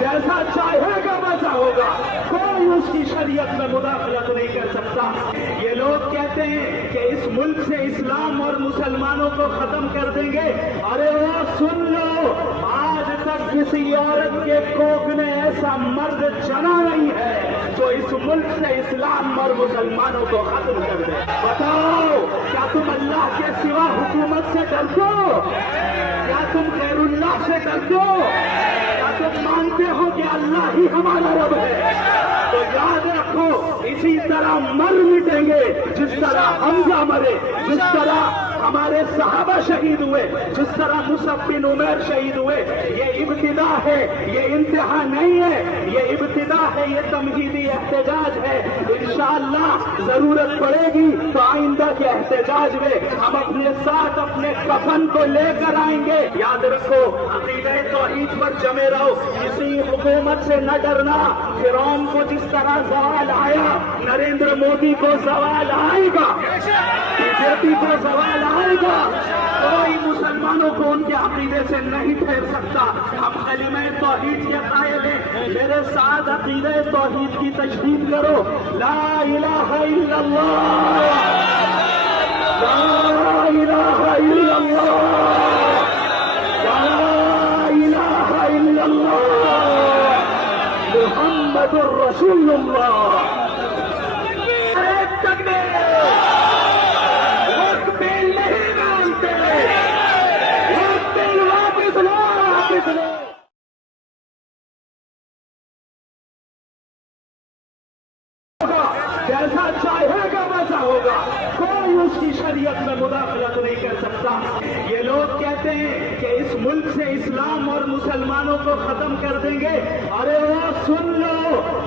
जैसा चाहेगा वैसा होगा, कोई उसकी शरीयत में मुदाखलत नहीं कर सकता। ये लोग कहते हैं कि इस मुल्क से इस्लाम और मुसलमानों को खत्म कर देंगे। अरे वो सुन लो, आज तक किसी औरत के कोख ने ऐसा मर्द जना नहीं है जो इस मुल्क से इस्लाम और मुसलमानों को खत्म कर दे। बताओ, क्या तुम अल्लाह के सिवा हुकूमत से डरते हो? क्या तुम खैरुल्लाह से डरते हो? क्या तुम मानते हो कि अल्लाह ही हमारा रब है? तो याद रखो, इसी तरह मर मिटेंगे जिस तरह हमजा मरे, जिस तरह हमारे सहाबा शहीद हुए, जिस तरह मुसअब बिन उमैर शहीद हुए। ये इब्तिदा है, ये इंतहा नहीं है, ये इब्तिदा है, ये तमहीदी एहतजाज है। इंशाअल्लाह जरूरत पड़ेगी तो आइंदा के एहतजाज में हम अपने साथ अपने कफन को लेकर आएंगे। याद रखो, अकीदे तौहीद पर जमे रहो, किसी हुकूमत से न डरना। फिरौन को जिस तरह सवाल आया, नरेंद्र मोदी को सवाल आएगा, बीजेपी को सवाल आएगा। कोई मुसलमानों को उनके अकीदे से नहीं फेर सकता। हम कलिमा तौहीद के कायल हैं। मेरे साथ अकीदे तौहीद की तशदीद करो। ला इलाहा इल्लल्लाह, ला इलाहा इल्लल्लाह, ला इलाहा इल्लल्लाह, मुहम्मदुर रसूलुल्लाह। जैसा चाहेगा वैसा होगा, कोई उसकी शरीयत में मुदाखलत नहीं कर सकता। ये लोग कहते हैं कि इस मुल्क से इस्लाम और मुसलमानों को खत्म कर देंगे। अरे वो सुन लो,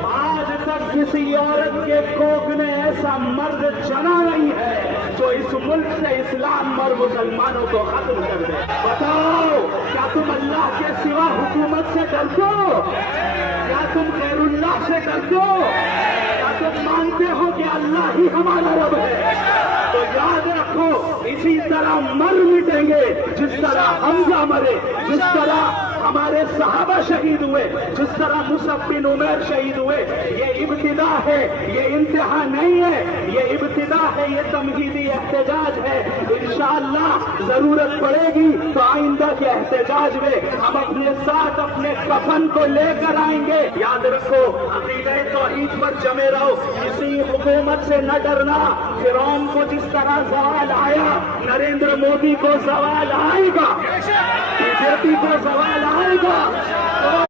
आज तक किसी औरत के कोख ने ऐसा मर्द जना नहीं है जो इस मुल्क से इस्लाम और मुसलमानों को खत्म कर दे। बताओ, क्या तुम अल्लाह के सिवा हुकूमत से डरते हो? क्या तुम खैरुल्लाह से डरते हो? क्या तुम मानते हो कि अल्लाह ही हमारा रब है? तो याद रखो, इसी तरह मर मिटेंगे जिस तरह हमजा मरे, जिस तरह हमारे सहाबा शहीद हुए, जिस तरह मुसअब बिन उमैर शहीद हुए। ये इब्तिदा है, ये इंतहा नहीं है, ये इब्तिदा है, ये तमहीदी एहतजाज है। इंशाअल्लाह जरूरत पड़ेगी तो आइंदा के एहतजाज में हम अपने साथ अपने कफन को लेकर आएंगे। याद रखो, अकीदे तौहीद पर जमे रहो, किसी हुकूमत से न डरना। फिरौन को जिस तरह सवाल आया, नरेंद्र मोदी को सवाल आएगा, बीजेपी को सवाल आएगा।